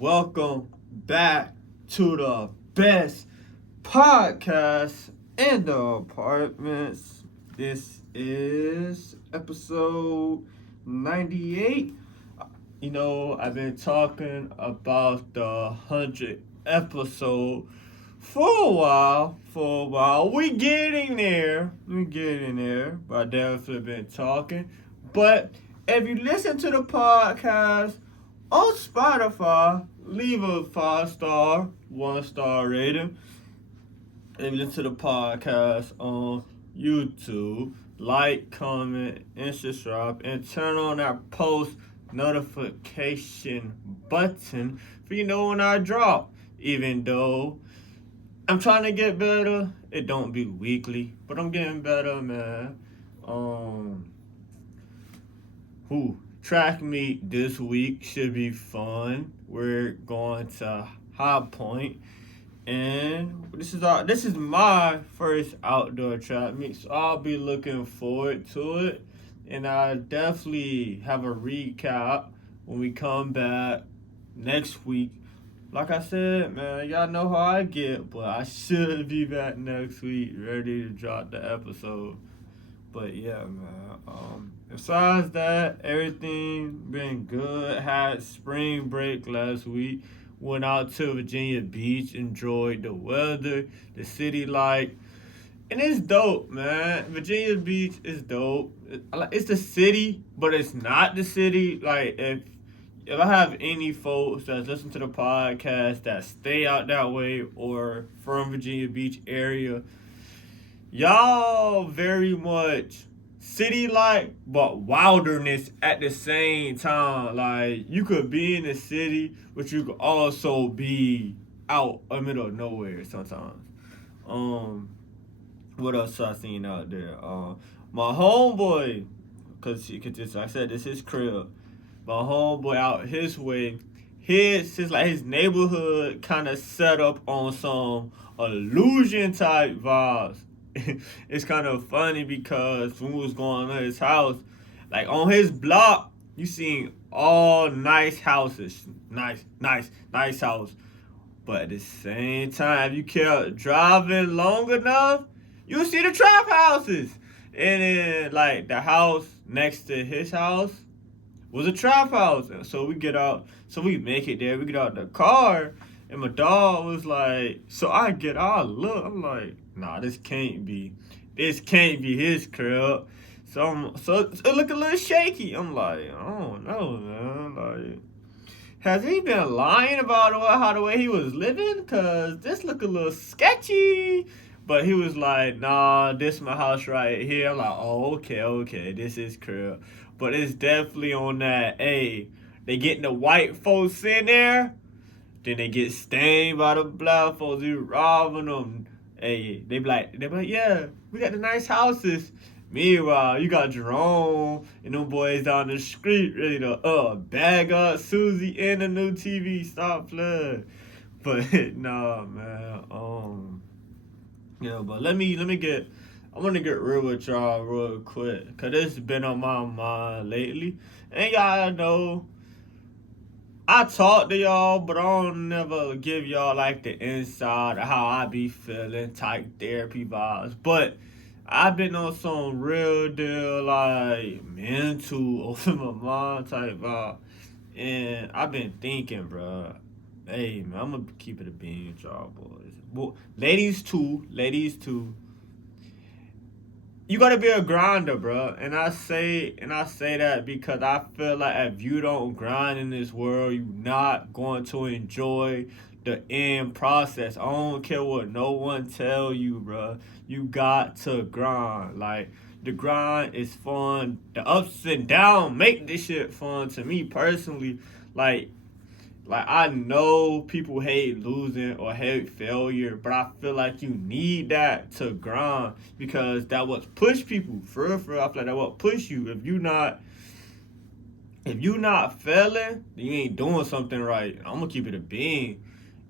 welcome back to the best podcast in the apartments. This is episode 98. I've been talking about the 100th episode for a while. We getting there. But I definitely been talking. But if you listen to the podcast on Spotify, leave a 5-star, 1-star rating. If you listen to the podcast on YouTube, like, comment, and subscribe, and turn on that post notification button for you know when I drop. Even though I'm trying to get better, it don't be weekly, but I'm getting better, man. Track meet this week should be fun. We're going to High Point, and this is my first outdoor track meet, so I'll be looking forward to it. And I definitely have a recap when we come back next week. Like I said, man, y'all know how I get, but I should be back next week ready to drop the episode. But yeah, man. Besides that, everything been good. Had spring break last week. Went out to Virginia Beach, enjoyed the weather, the city life. And it's dope, man. Virginia Beach is dope. It's the city, but it's not the city. Like, if I have any folks that listen to the podcast that stay out that way or from Virginia Beach area, y'all very much city-like, but wilderness at the same time. Like, you could be in the city, but you could also be out in the middle of nowhere sometimes. What else I seen out there? My homeboy, cause like I said, this is crib. My homeboy out his way, his neighborhood kind of set up on some illusion type vibes. It's kind of funny because when we was going to his house, like on his block, you seen all nice houses, nice house. But at the same time, you kept driving long enough, you see the trap houses. And then, like, the house next to his house was a trap house. So we get out, so we make it there. We get out the car, and my dog was like, so I get out, look, I'm like, nah, this can't be his crib. So it look a little shaky. I'm like, I don't know, man. Like, has he been lying about how the way he was living? Cause this look a little sketchy. But he was like, nah, this my house right here. I'm like, oh, okay, this is crib. But it's definitely on that, hey, they getting the white folks in there, then they get stained by the black folks, you robbing them. Hey, they be like, yeah, we got the nice houses. Meanwhile, you got Jerome and them boys down the street ready to bag up Susie and the new TV. Stop playing. But nah, man. Yeah, but let me get. I'm gonna get real with y'all real quick, cause it's been on my mind lately, and y'all know I talk to y'all, but I don't never give y'all like the inside of how I be feeling type therapy vibes. But I've been on some real deal like mental over my mind type vibe, and I've been thinking, bro. Hey man, I'm gonna keep it a bean with y'all boys. Well, ladies too. You gotta be a grinder, bro. And I say that because I feel like if you don't grind in this world, you're not going to enjoy the end process. I don't care what no one tell you, bro. You got to grind. Like, the grind is fun. The ups and downs make this shit fun to me personally. Like, I know people hate losing or hate failure, but I feel like you need that to grind because that what push people. For real, I feel like that what push you. If you not failing, then you ain't doing something right. I'm gonna keep it a bean.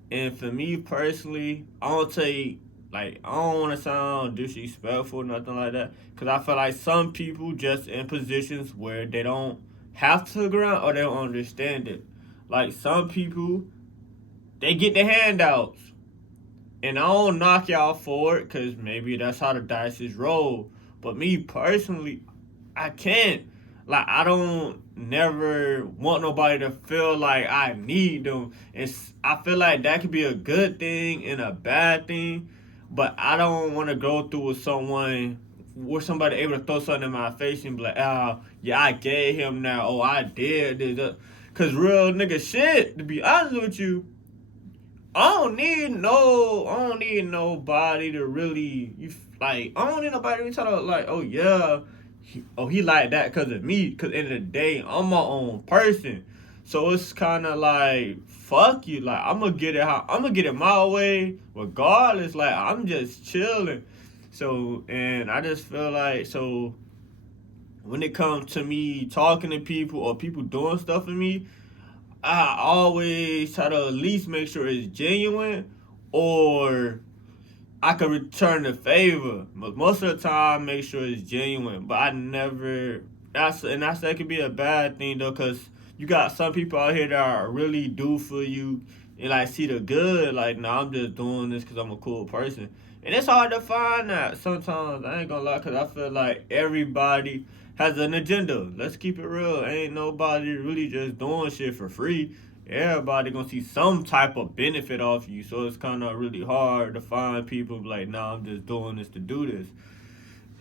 And for me personally, I don't want to sound disrespectful or nothing like that, because I feel like some people just in positions where they don't have to grind or they don't understand it. Like, some people, they get the handouts. And I don't knock y'all for it, because maybe that's how the dice roll. But me personally, I can't. Like, I don't never want nobody to feel like I need them. I feel like that could be a good thing and a bad thing. But I don't want to go through with somebody able to throw something in my face and be like, oh, yeah, I gave him now. Oh, I did this. Because real nigga shit, to be honest with you, I don't need nobody to really, I don't need nobody to be talking about, like, oh yeah, he like that because of me. Because in the day, I'm my own person. So it's kind of like, fuck you. Like, I'm gonna get it my way, regardless. Like, I'm just chilling. So, and I just feel like, so when it comes to me talking to people or people doing stuff for me, I always try to at least make sure it's genuine, or I can return the favor. But most of the time, make sure it's genuine. But I never. That could be a bad thing though, cause you got some people out here that are really do for you and like see the good. Like, nah, I'm just doing this cause I'm a cool person, and it's hard to find that sometimes. I ain't gonna lie, cause I feel like everybody has an agenda. Let's keep it real. Ain't nobody really just doing shit for free. Everybody gonna see some type of benefit off you. So it's kind of really hard to find people like, nah, I'm just doing this to do this.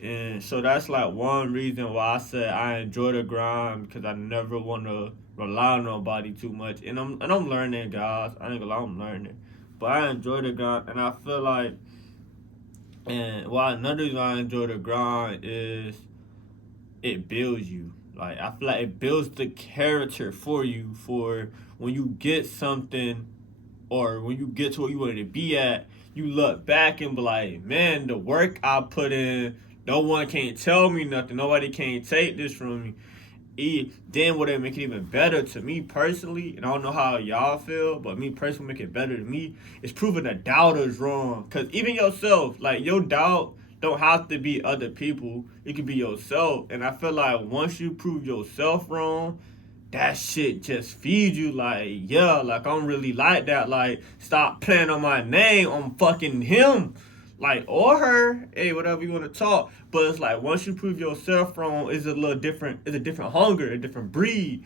And so that's like one reason why I said I enjoy the grind, because I never want to rely on nobody too much. And I'm learning, guys. I ain't gonna lie, I'm learning. But I enjoy the grind, and I feel like, and why another reason I enjoy the grind is it builds you. Like, I feel like it builds the character for you, for when you get something, or when you get to where you wanted to be at, you look back and be like, man, the work I put in, no one can't tell me nothing. Nobody can't take this from me. Then what it make it even better to me personally, and I don't know how y'all feel, but me personally make it better to me, is proving the doubters wrong. Because even yourself, like, your doubt don't have to be other people. It could be yourself. And I feel like once you prove yourself wrong, that shit just feeds you. Like, yeah, like, I'm really like that. Like, stop playing on my name. I'm fucking him. Like, or her, hey, whatever you want to talk. But it's like, once you prove yourself wrong, it's a little different. It's a different hunger, a different breed.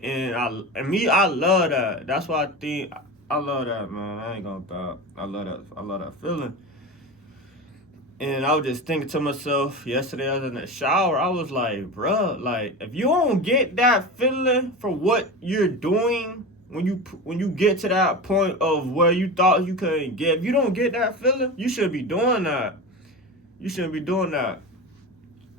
And I love that. That's why I think I love that, man. I ain't gonna doubt. I love that. I love that feeling. And I was just thinking to myself yesterday, I was in the shower. I was like, bruh, like, if you don't get that feeling for what you're doing, when you get to that point of where you thought you couldn't get, if you don't get that feeling, you shouldn't be doing that. You shouldn't be doing that.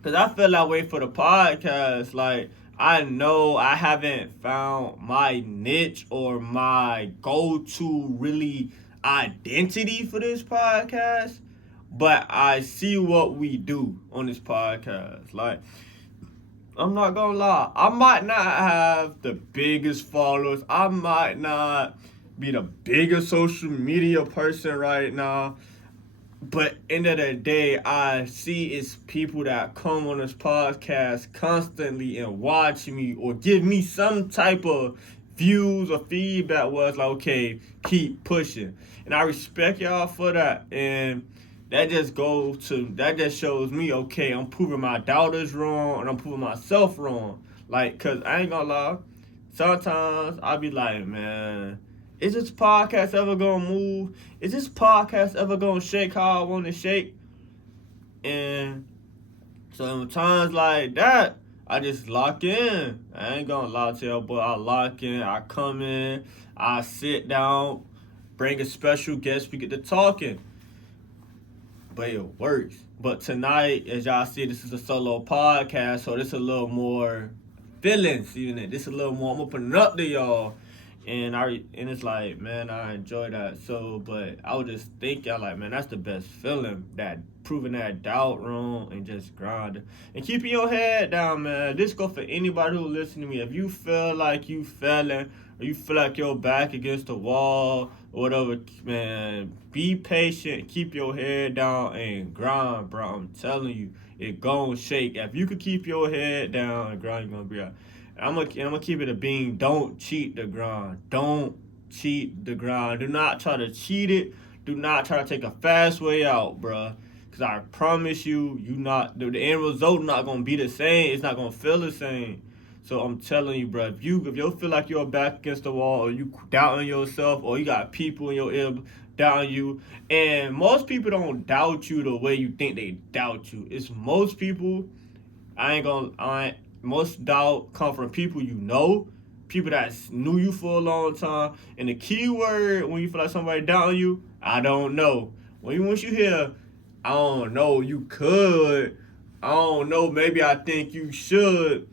Cause I feel that way for the podcast. Like, I know I haven't found my niche or my go-to really identity for this podcast, but I see what we do on this podcast. Like, I'm not gonna lie, I might not have the biggest followers. I might not be the biggest social media person right now. But end of the day, I see it's people that come on this podcast constantly and watch me or give me some type of views or feedback where it's like, okay, keep pushing. And I respect y'all for that. And that just shows me, okay, I'm proving my doubters wrong and I'm proving myself wrong. Like, cause I ain't gonna lie, sometimes I be like, man, is this podcast ever gonna move? Is this podcast ever gonna shake how I want to shake? And so in times like that, I just lock in. I ain't gonna lie to y'all, but I lock in. I come in, I sit down, bring a special guest, we get to talking. But it works. But tonight, as y'all see, this is a solo podcast, so this a little more feelings, this a little more, I'm opening up to y'all. And it's like, man, I enjoy that. So, but I would just think, y'all, like, man, that's the best feeling, that proving that doubt wrong and just grinding and keeping your head down, man. This go for anybody who listen to me. If you feel like you failing or you feel like you're back against the wall or whatever, man, be patient, keep your head down and grind, bro. I'm telling you, it gon' shake. If you could keep your head down and grind, you're gonna be out. I'm gonna keep it a bean. Don't cheat the grind. Don't cheat the grind. Do not try to cheat it. Do not try to take a fast way out, bruh. Cause I promise you, the end result not gonna be the same. It's not gonna feel the same. So I'm telling you, bro, if you feel like you're back against the wall, or you doubting yourself, or you got people in your ear doubting you, and most people don't doubt you the way you think they doubt you. It's most people. Most doubt come from people you know, people that knew you for a long time. And the key word when you feel like somebody doubting you, I don't know. Once you hear, I don't know, you could, I don't know, maybe I think you should.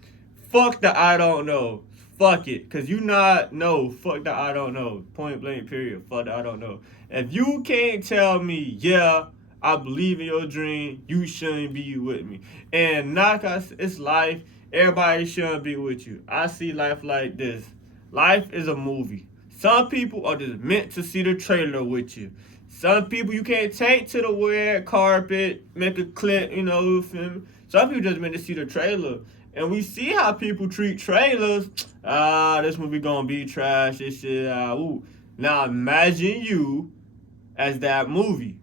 Fuck the I don't know. Fuck it. Cause you not know. Fuck the I don't know. Point blank period. Fuck the I don't know. If you can't tell me, yeah, I believe in your dream, you shouldn't be with me. And it's life. Everybody shouldn't be with you. I see life like this. Life is a movie. Some people are just meant to see the trailer with you. Some people you can't take to the red carpet, make a clip, film. Some people just meant to see the trailer. And we see how people treat trailers. This movie gonna be trash, this shit, ooh. Now imagine you as that movie.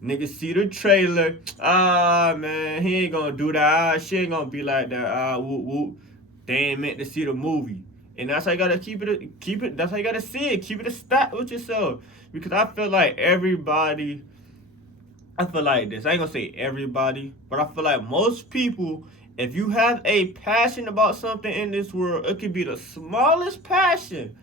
Niggas see the trailer. Man, he ain't gonna do that. She ain't gonna be like that. Whoop, whoop. They ain't meant to see the movie. And that's how you gotta keep it, that's how you gotta see it. Keep it a stat with yourself. Because I feel like this. I ain't gonna say everybody, but I feel like most people, if you have a passion about something in this world, it could be the smallest passion.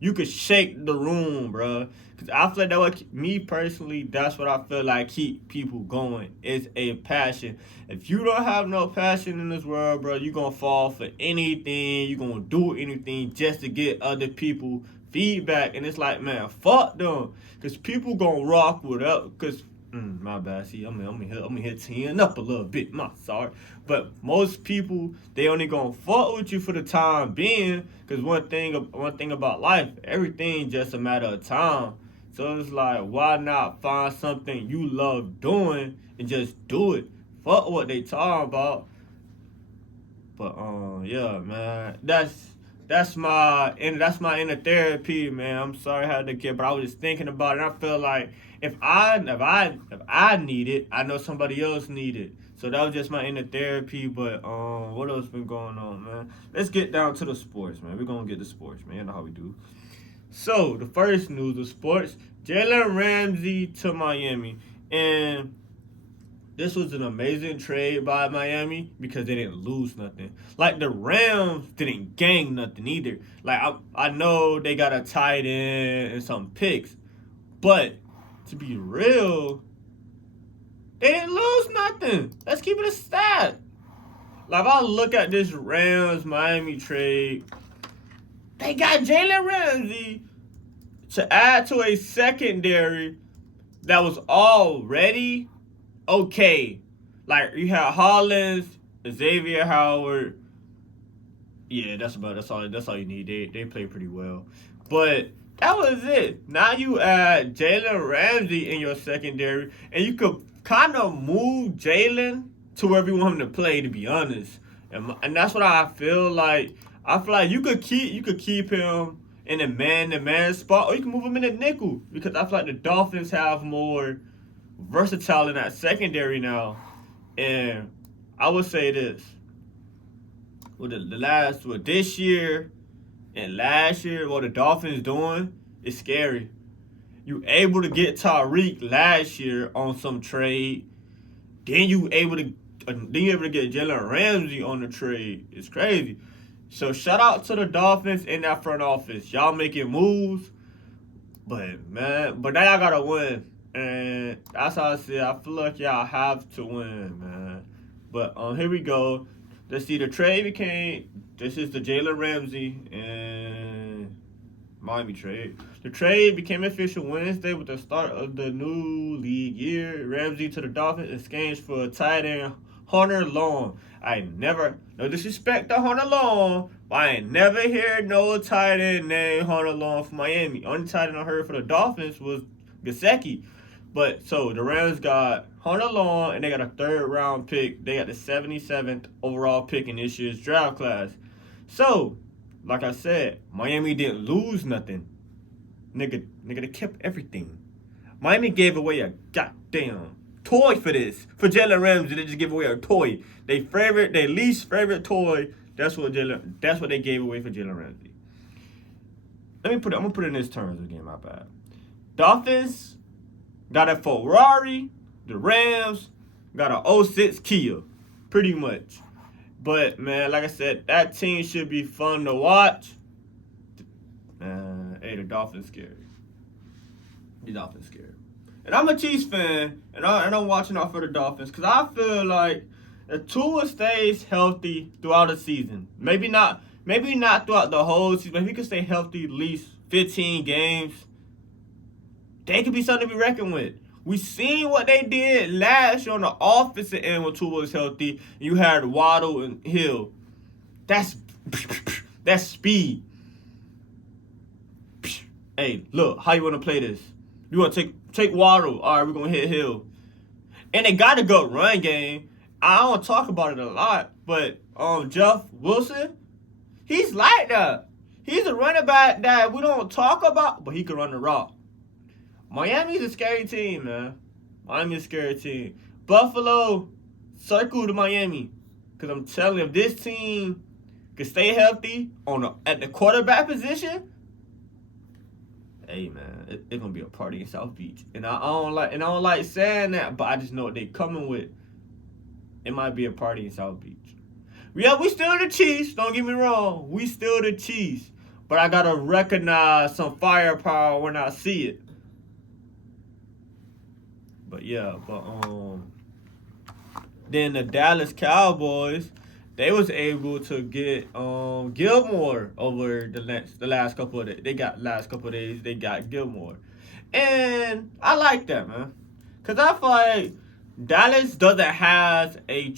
You could shake the room, bro. Cause I feel like that would, me personally, that's what I feel like keep people going. It's a passion. If you don't have no passion in this world, bro, you gonna fall for anything. You gonna do anything just to get other people feedback. And it's like, man, fuck them. Cause people gonna rock with up. Cause my bad. See, I'm here teeing up a little bit. Sorry. But most people, they only gonna fuck with you for the time being. Cause one thing about life, everything just a matter of time. So it's like, why not find something you love doing and just do it? Fuck what they talking about. But yeah, man, that's my inner therapy, man. I'm sorry I had to get, but I was just thinking about it. And I feel like if I need it, I know somebody else need it. So that was just my inner therapy. But what else been going on, man? Let's get down to the sports, man. We're gonna get to sports, man. You know how we do. So the first news of sports: Jalen Ramey to Miami, and this was an amazing trade by Miami because they didn't lose nothing. Like, the Rams didn't gain nothing either. Like, I know they got a tight end and some picks, but to be real, they didn't lose nothing. Let's keep it a stat. Like, if I look at this Rams-Miami trade, they got Jalen Ramey to add to a secondary that was already okay. Like, you have Hollins, Xavier Howard. Yeah, that's all you need. They play pretty well. But that was it. Now you add Jalen Ramey in your secondary, and you could kind of move Jalen to wherever you want him to play, to be honest. And that's what I feel like. I feel like you could keep him in a man-to-man spot, or you can move him in a nickel, because I feel like the Dolphins have more versatile in that secondary now. And I would say this: with this year and last year, what the Dolphins doing is scary. You able to get Tyreek last year on some trade, then you able to get Jalen Ramey on the trade. It's crazy. So shout out to the Dolphins in that front office. Y'all making moves, but now y'all gotta win. And that's how I say, I feel like y'all have to win, man. But here we go. Let's see, the trade became, this is the Jalen Ramey and Miami trade. The trade became official Wednesday with the start of the new league year. Ramey to the Dolphins exchanged for a tight end, Hunter Long. No disrespect to Hunter Long, but I ain't never heard no tight end named Hunter Long for Miami. Only tight end I heard for the Dolphins was Gesicki. But so the Rams got Hunter Long, and they got a third-round pick. They got the 77th overall pick in this year's draft class. So, like I said, Miami didn't lose nothing. Nigga, they kept everything. Miami gave away a goddamn toy for this. For Jalen Ramsey, they just gave away a toy. Their least favorite toy. That's what they gave away for Jalen Ramsey. I'm gonna put it in his terms again. My bad. Dolphins got a Ferrari. The Rams got a '06 Kia, pretty much. But man, like I said, that team should be fun to watch. Hey, the Dolphins scary. The Dolphins scary. And I'm a Chiefs fan, and I'm watching out for the Dolphins because I feel like if Tua stays healthy throughout the season, maybe not throughout the whole season, but if he could stay healthy at least 15 games, they could be something to be reckoned with. We seen what they did last year on the offensive end when Tua was healthy. You had Waddle and Hill. That's speed. Hey, look, how you want to play this? You want to take Waddle. All right, we're going to hit Hill. And they got a good run game. I don't talk about it a lot, but Jeff Wilson, he's like that. He's a running back that we don't talk about, but he can run the rock. Miami's a scary team, man. Miami's a scary team. Buffalo, circle to Miami. Because I'm telling you, if this team can stay healthy at the quarterback position, hey man, it's gonna be a party in South Beach. And I don't like saying that, but I just know what they coming with. It might be a party in South Beach. Yeah, we still the Chiefs, don't get me wrong. We still the Chiefs. But I gotta recognize some firepower when I see it. But then the Dallas Cowboys, they was able to get Gilmore over the last couple of days. They got Gilmore. And I like that, man. Because I feel like Dallas doesn't have a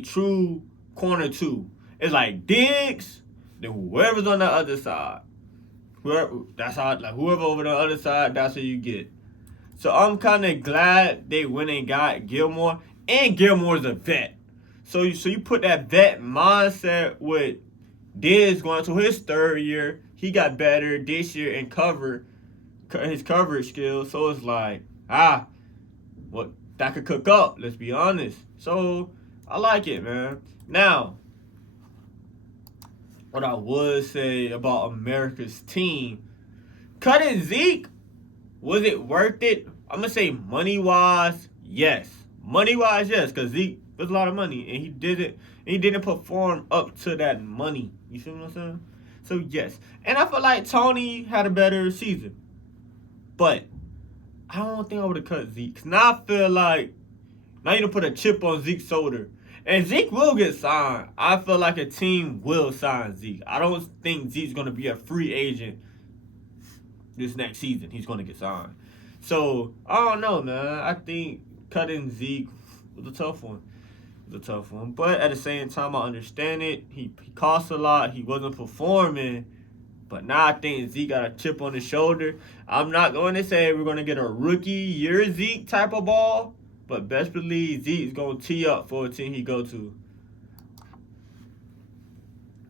true corner two. It's like Diggs, then whoever's on the other side. Whoever over the other side, that's what you get. So I'm kind of glad they went and got Gilmore. And Gilmore's a vet. So you put that vet mindset with Diggs going to his third year. He got better this year and his coverage skills. So it's like, that could cook up. Let's be honest. So I like it, man. Now, what I would say about America's team, cutting Zeke, was it worth it? I'm going to say money-wise, yes. Money-wise, yes, because Zeke was a lot of money, and he didn't perform up to that money. You see what I'm saying? So, yes. And I feel like Tony had a better season. But I don't think I would have cut Zeke. Because now I feel like, now you done put a chip on Zeke's shoulder. And Zeke will get signed. I feel like a team will sign Zeke. I don't think Zeke's going to be a free agent this next season. He's going to get signed. So, I don't know, man. I think cutting Zeke was a tough one. But at the same time, I understand it. He costs a lot. He wasn't performing. But now I think Zeke got a chip on his shoulder. I'm not going to say we're going to get a rookie year Zeke type of ball. But best believe Zeke's going to tee up for a team he go to.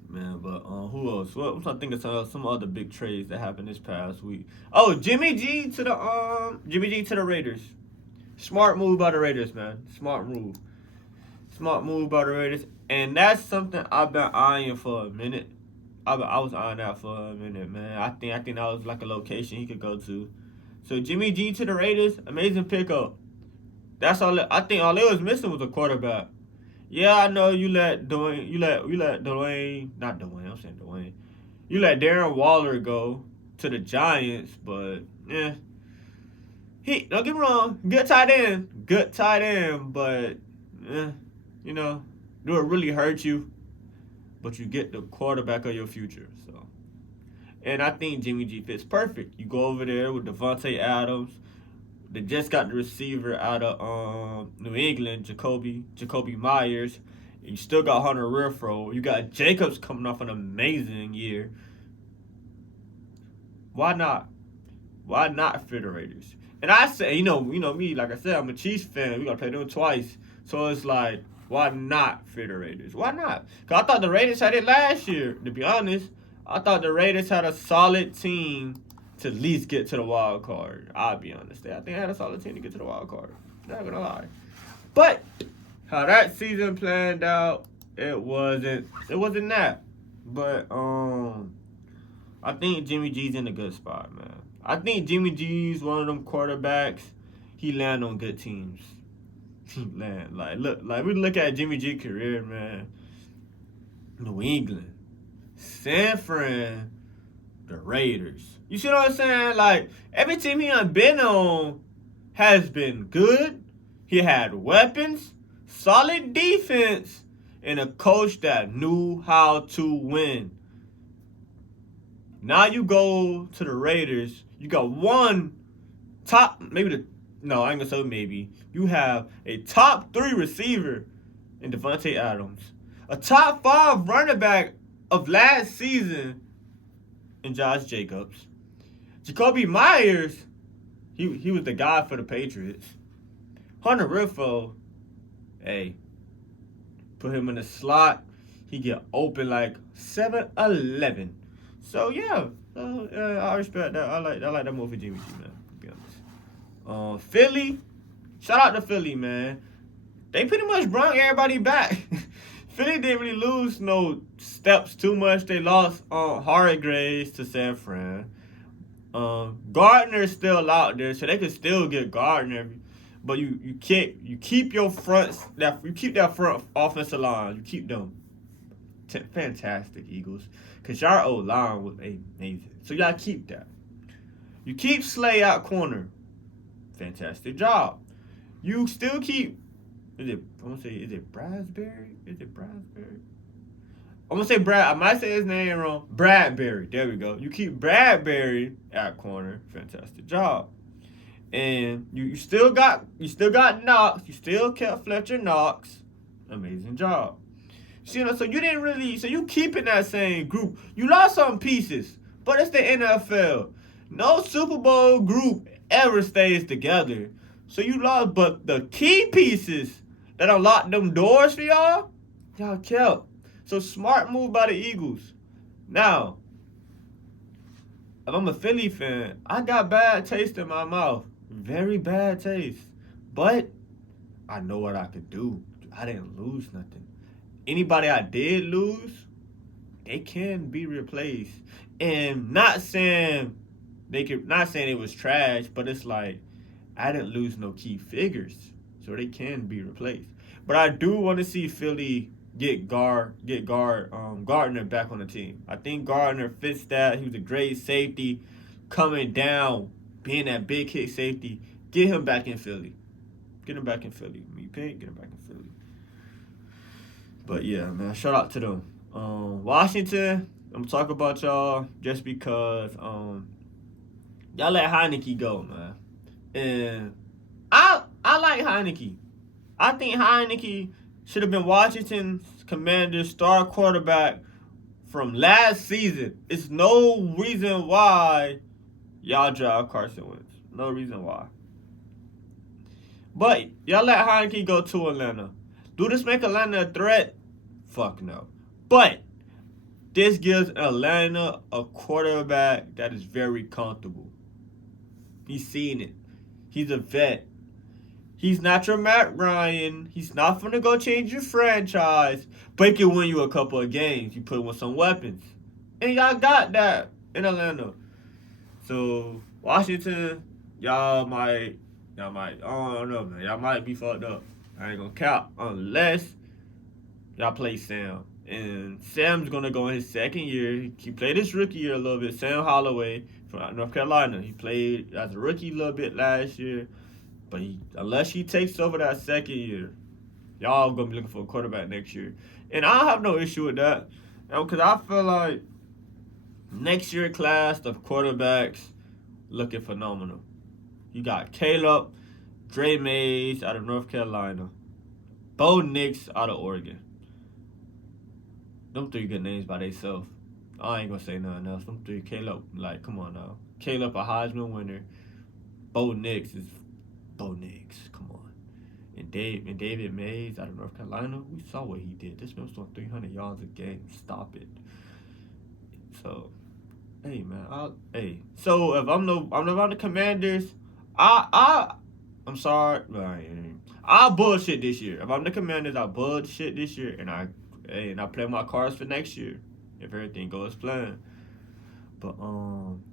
Man, but who else? Well, I'm trying to think of some other big trades that happened this past week. Oh, Jimmy G to the Raiders. Smart move by the Raiders, man. Smart move by the Raiders. And that's something I've been eyeing for a minute. I was eyeing that for a minute, man. I think that was like a location he could go to. So Jimmy G to the Raiders, amazing pickup. That's all. I think all they was missing was a quarterback. Yeah, I know you let Dwayne. You let Darren Waller go to the Giants, but yeah. Don't get me wrong, good tight end, but do it really hurt you? But you get the quarterback of your future, so. And I think Jimmy G fits perfect. You go over there with Devontae Adams. They just got the receiver out of New England, Jacoby Myers. You still got Hunter Renfrow. You got Jacobs coming off an amazing year. Why not? Why not for the Raiders? And I say, you know me, like I said, I'm a Chiefs fan. We got to play them twice. So it's like, why not for the Raiders? Why not? Because I thought the Raiders had it last year, to be honest. I thought the Raiders had a solid team to at least get to the wild card. I'll be honest. I think they had a solid team to get to the wild card. Not gonna lie. But how that season planned out, it wasn't that. But I think Jimmy G's in a good spot, man. I think Jimmy G's one of them quarterbacks. He land on good teams. He land like we look at Jimmy G career, man. New England, San Fran, the Raiders. You see what I'm saying? Like every team he done been on has been good. He had weapons, solid defense, and a coach that knew how to win. Now you go to the Raiders. You got one top, maybe the no, I ain't gonna say maybe. You have a top 3 receiver in Devontae Adams, a top 5 running back of last season in Josh Jacobs. Jacoby Myers, he was the guy for the Patriots. Hunter Renfrow, hey, put him in the slot, he get open like 7-11. So yeah, I respect that. I like that move for Jimmy G, man. To be honest. Philly, shout out to Philly, man. They pretty much brought everybody back. Philly didn't really lose no steps too much. They lost Hargraves to San Fran. Gardner's still out there, so they could still get Gardner. But you keep your fronts you keep that front offensive line. You keep them. Fantastic, Eagles. Because y'all O-line was amazing. So y'all keep that. You keep Slay out corner. Fantastic job. You still keep, is it Bradbury? I'm going to say Brad. I might say his name wrong. Bradbury. There we go. You keep Bradbury at corner. Fantastic job. And you still got Knox. You still kept Fletcher Knox. Amazing job. So you didn't really, so you keeping that same group. You lost some pieces, but it's the NFL. No Super Bowl group ever stays together. So you lost, but the key pieces that unlocked them doors for y'all kept. So smart move by the Eagles. Now, if I'm a Philly fan, I got bad taste in my mouth. Very bad taste. But I know what I could do. I didn't lose nothing. Anybody I did lose, they can be replaced. And not saying it was trash, but it's like I didn't lose no key figures, so they can be replaced. But I do want to see Philly get Gardner back on the team. I think Gardner fits that. He was a great safety, coming down, being that big hit safety. Get him back in Philly. You can't get him back in Philly. But yeah, man, shout out to them. Washington, I'm talking about y'all just because y'all let Heineke go, man. And I like Heineke. I think Heineke should have been Washington's Commanders' star quarterback from last season. It's no reason why y'all draft Carson Wentz. No reason why. But y'all let Heineke go to Atlanta. Do this make Atlanta a threat? Fuck no. But this gives Atlanta a quarterback that is very comfortable. He's seen it. He's a vet. He's not your Matt Ryan. He's not going to go change your franchise. But he can win you a couple of games. You put him with some weapons. And y'all got that in Atlanta. So, Washington, y'all might, I don't know, man. Y'all might be fucked up. I ain't going to count unless y'all play Sam. And Sam's going to go in his second year. He played his rookie year a little bit. Sam Holloway from North Carolina. He played as a rookie a little bit last year. But unless he takes over that second year, y'all going to be looking for a quarterback next year. And I don't have no issue with that. Because I feel like next year class of quarterbacks looking phenomenal. You got Caleb, Dre Mays out of North Carolina, Bo Nix out of Oregon. Them 3 good names by themselves. I ain't gonna say nothing else. Them 3, Caleb, like, come on now. Caleb, a Heisman winner. Bo Nix, come on. And David Mays out of North Carolina, we saw what he did. This man was throwing 300 yards a game. Stop it. So, Hey man, So if I'm the Commanders, I'm sorry, I bullshit this year. If I'm the Commanders, I bullshit this year, and I play my cards for next year if everything goes planned. But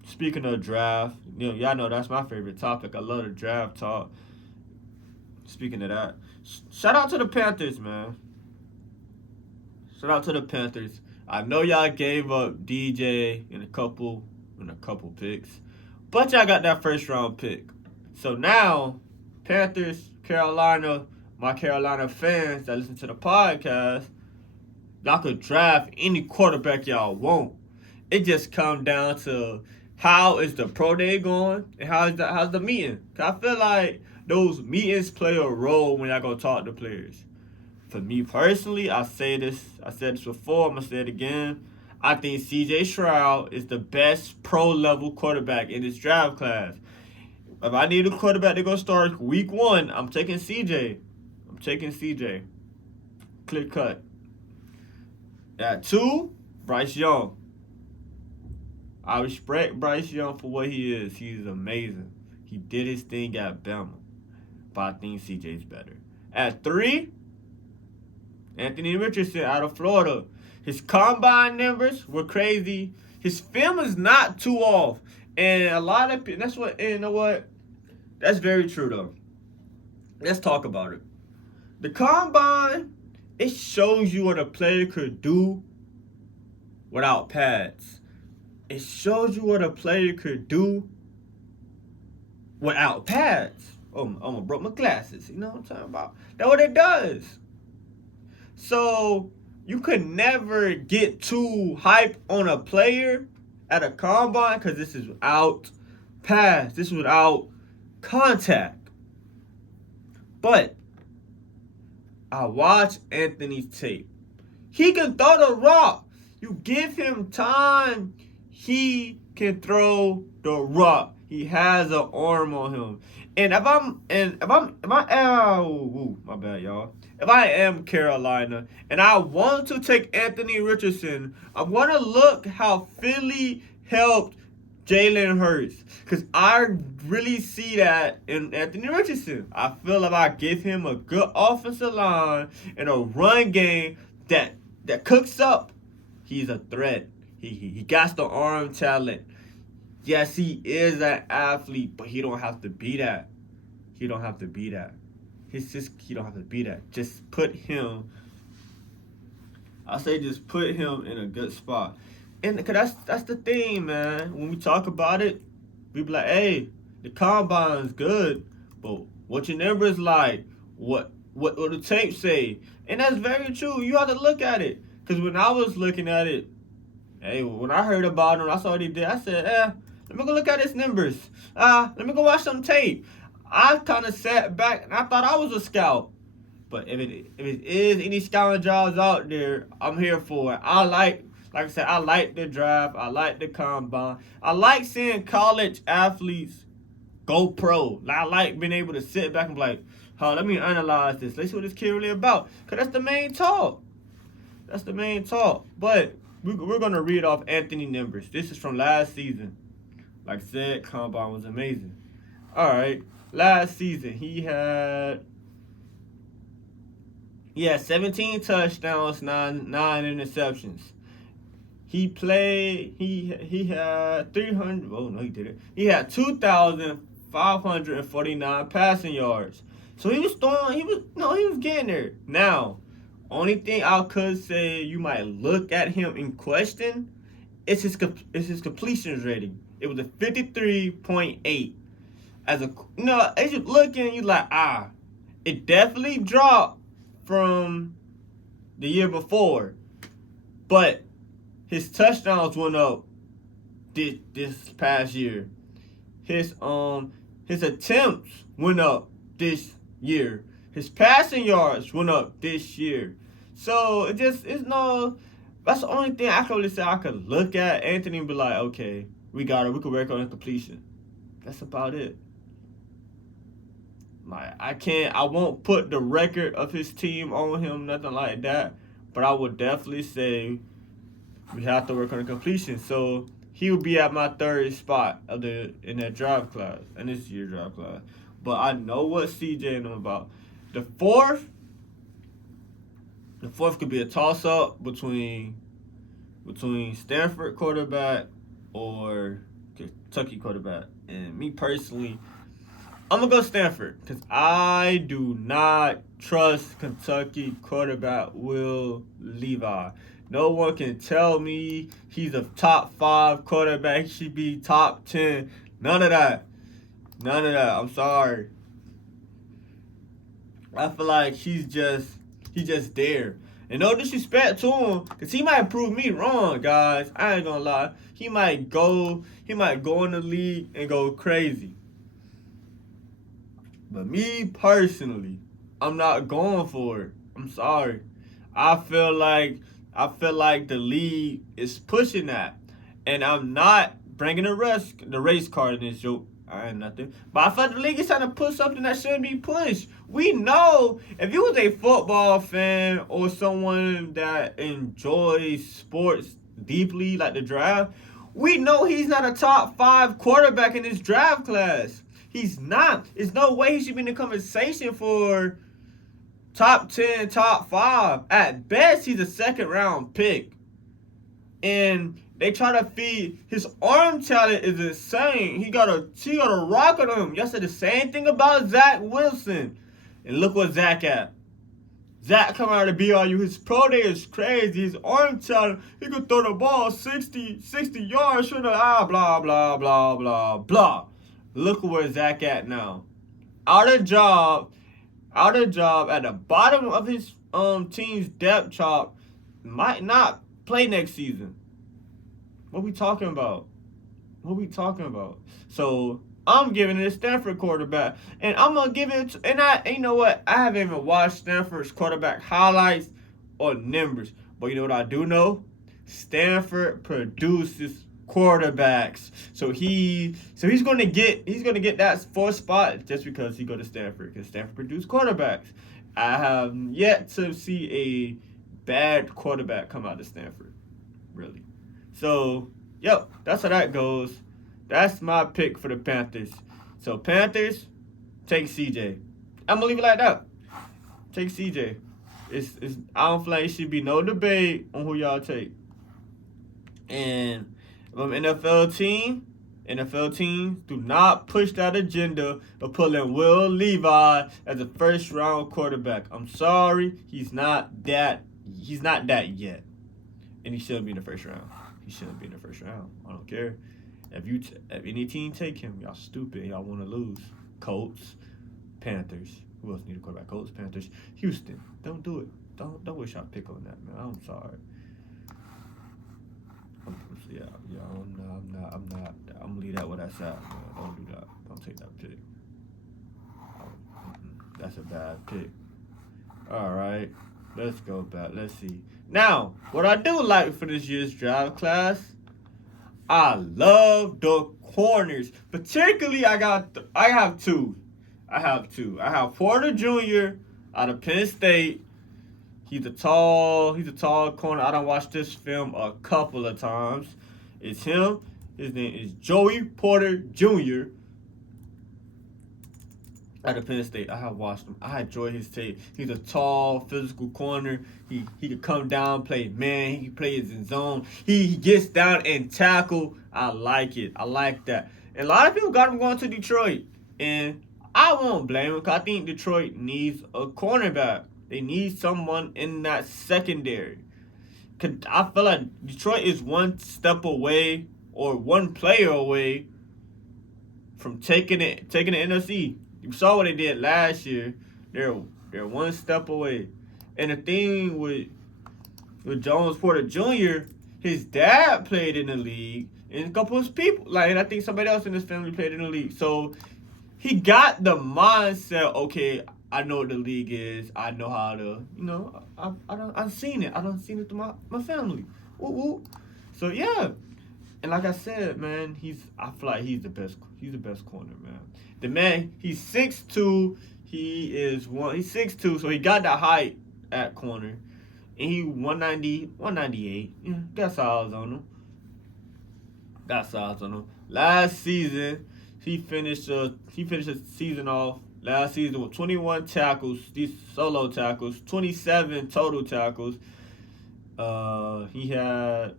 speaking of draft, y'all know that's my favorite topic. I love the draft talk. Speaking of that, shout out to the Panthers, man. Shout out to the Panthers. I know y'all gave up DJ in a couple picks, but y'all got that first round pick. So now, Panthers, Carolina, my Carolina fans that listen to the podcast, y'all could draft any quarterback y'all want. It just comes down to how is the pro day going and how's the meeting. Cause I feel like those meetings play a role when y'all go talk to players. For me personally, I said this before, I'm gonna say it again. I think CJ Stroud is the best pro level quarterback in this draft class. If I need a quarterback to go start week 1, I'm taking CJ. Clear cut. At 2, Bryce Young. I respect Bryce Young for what he is. He's amazing. He did his thing at Bama. But I think CJ's better. At 3, Anthony Richardson out of Florida. His combine numbers were crazy. His film is not too off. And a lot of people, you know what? That's very true, though. Let's talk about it. The combine, it shows you what a player could do without pads. It shows you what a player could do without pads. Oh, I'm gonna broke my glasses. You know what I'm talking about? That's what it does. So you could never get too hype on a player at a combine because this is without pads. This is without contact. But I watched Anthony's tape. He can throw the rock. You give him time, he can throw the rock. He has an arm on him. And if I am Carolina and I want to take Anthony Richardson, I want to look how Philly helped Jalen Hurts. Because I really see that in Anthony Richardson. I feel if I give him a good offensive line and a run game that cooks up, he's a threat. He got the arm talent. Yes, he is an athlete, but he don't have to be that. He don't have to be that. Just put him. I say just put him in a good spot. And cause that's the thing, man. When we talk about it, we be like, hey, the combine's good, but what your numbers like? What the tape say? And that's very true. You have to look at it. Cause when I was looking at it, when I heard about him, I saw what he did. I said, let me go look at his numbers. Let me go watch some tape. I kind of sat back and I thought I was a scout. But if it is any scouting jobs out there, I'm here for it. Like I said, I like the draft. I like the combine. I like seeing college athletes go pro. I like being able to sit back and be like, let me analyze this. Let's see what this kid really about. Because that's the main talk. But we're going to read off Anthony numbers. This is from last season. Like I said, combine was amazing. All right. Last season, he had 17 touchdowns, 9 interceptions. He had 300. Oh no, he didn't. He had 2,549 passing yards. So he was getting there. Now, only thing I could say you might look at him in question is his completions rating. It was a 53.8. As you looking, you like, it definitely dropped from the year before, but his touchdowns went up this past year. His attempts went up this year. His passing yards went up this year. So that's the only thing I could really say I could look at Anthony and be like, okay, we got it. We could work on his completion. That's about it. I won't put the record of his team on him, nothing like that. But I would definitely say we have to work on the completion. So he would be at my third spot in that draft class, in this year's draft class. But I know what CJ and them about. The fourth could be a toss up between Stanford quarterback or Kentucky quarterback. And me personally, I'm gonna go Stanford because I do not trust Kentucky quarterback Will Levis. No one can tell me he's a top 5 quarterback. He should be top 10. None of that. I'm sorry. I feel like he's just there. And no disrespect to him, because he might prove me wrong, guys. I ain't gonna lie. He might go in the league and go crazy. But me personally, I'm not going for it. I'm sorry. I feel like the league is pushing that, and I'm not bringing the race card in this joke. I ain't nothing. But I feel like the league is trying to push something that shouldn't be pushed. We know if you was a football fan or someone that enjoys sports deeply, like the draft, we know he's not a top 5 quarterback in this draft class. He's not. There's no way he should be in the conversation for top 10, top 5. At best, he's a second round pick. And they try to feed his arm talent is insane. He got a rocket on him. Y'all said the same thing about Zach Wilson. And look what Zach at. Zach come out of BYU. His pro day is crazy. His arm talent, he could throw the ball 60 yards from the blah, blah, blah, blah, blah. Look where Zach at now. Out of job at the bottom of his team's depth chart. Might not play next season. What we talking about? So I'm giving it a Stanford quarterback, and I'm gonna give it. You know what? I haven't even watched Stanford's quarterback highlights or numbers, but you know what I do know? Stanford produces quarterbacks. So he's gonna get that 4th spot just because he go to Stanford, because Stanford produce quarterbacks. I have yet to see a bad quarterback come out of Stanford, really. So, yep, that's how that goes. That's my pick for the Panthers. So Panthers, take CJ. I'm gonna leave it like that. Take CJ. I don't feel like it should be no debate on who y'all take. And from NFL teams do not push that agenda of pulling Will Levis as a first round quarterback. I'm sorry, he's not that yet. And he shouldn't be in the first round. I don't care. If any team take him, y'all stupid. Y'all want to lose. Colts, Panthers. Who else need a quarterback? Colts, Panthers, Houston. Don't do it. Don't wish I pick on that, man. I'm sorry. I'm not. I'm gonna leave that where that's at, man. Don't do that. Don't take that pick. That's a bad pick. All right, let's go back. Let's see. Now, what I do like for this year's draft class, I love the corners. Particularly, I have two. I have Porter Jr. out of Penn State. He's a tall corner. I done watched this film a couple of times. It's him. His name is Joey Porter Jr. out of Penn State. I have watched him. I enjoy his tape. He's a tall, physical corner. He can come down, play man. He can play his zone. He gets down and tackle. I like it. I like that. And a lot of people got him going to Detroit. And I won't blame him because I think Detroit needs a cornerback. They need someone in that secondary. I feel like Detroit is one step away or one player away from taking the NFC. You saw what they did last year. They're one step away. And the thing with Jones Porter Jr., his dad played in the league, and a couple of his people, and I think somebody else in his family played in the league. So he got the mindset, okay, I know what the league is. I know how to, I've seen it. I done seen it through my family. Woo woo. So yeah. And like I said, man, I feel like he's the best corner, man. The man, he's 6'2", he's 6'2", so he got the height at corner. And he 190, 198. Yeah, got size on him. got size on him. Last season, he finished the season off last season with 21 tackles, these solo tackles, 27 total tackles. He had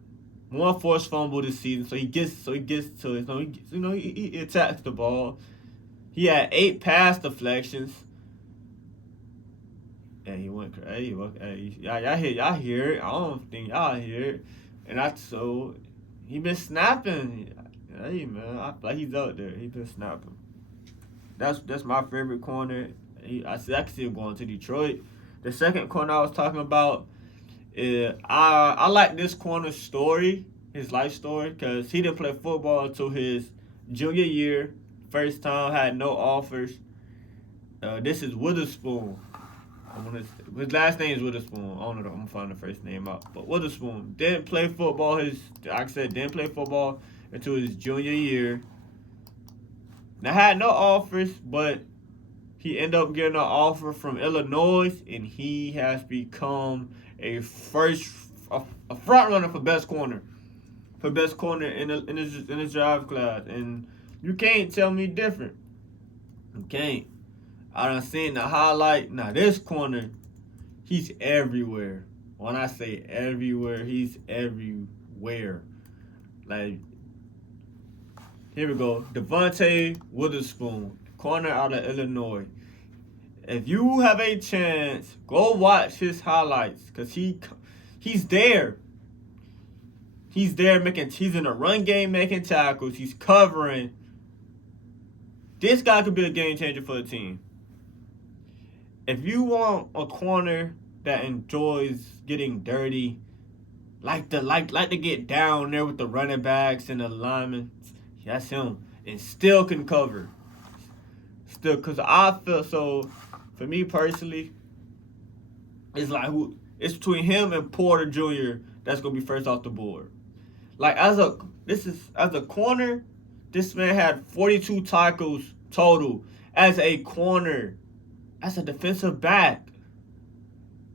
one forced fumble this season, so he gets to his, he attacks the ball. He had 8 pass deflections. And he went crazy. Y'all hear it. I don't think y'all hear it. And he been snapping. Hey man, I feel like he's out there. He been snapping. That's my favorite corner. I can see him going to Detroit. The second corner I was talking about is I like this corner's story, his life story, because he didn't play football until his junior year. First time, had no offers. This is Witherspoon. His last name is Witherspoon. I don't know. I'm gonna find the first name out. But Witherspoon didn't play football. Didn't play football until his junior year. Now had no offers, but he ended up getting an offer from Illinois, and he has become a front runner for best corner, in his draft class. And you can't tell me different. You can't. I done seen the highlight. Now this corner, he's everywhere. When I say everywhere, he's everywhere. Like, here we go. Devontae Witherspoon, corner out of Illinois. If you have a chance, go watch his highlights, because he's there. He's there he's in a run game making tackles. He's covering. This guy could be a game changer for the team. If you want a corner that enjoys getting dirty, like to get down there with the running backs and the linemen, that's him. And still can cover. Still, because I feel so, for me personally, it's between him and Porter Jr. that's going to be first off the board. Like, as a corner, this man had 42 tackles total as a corner. As a defensive back.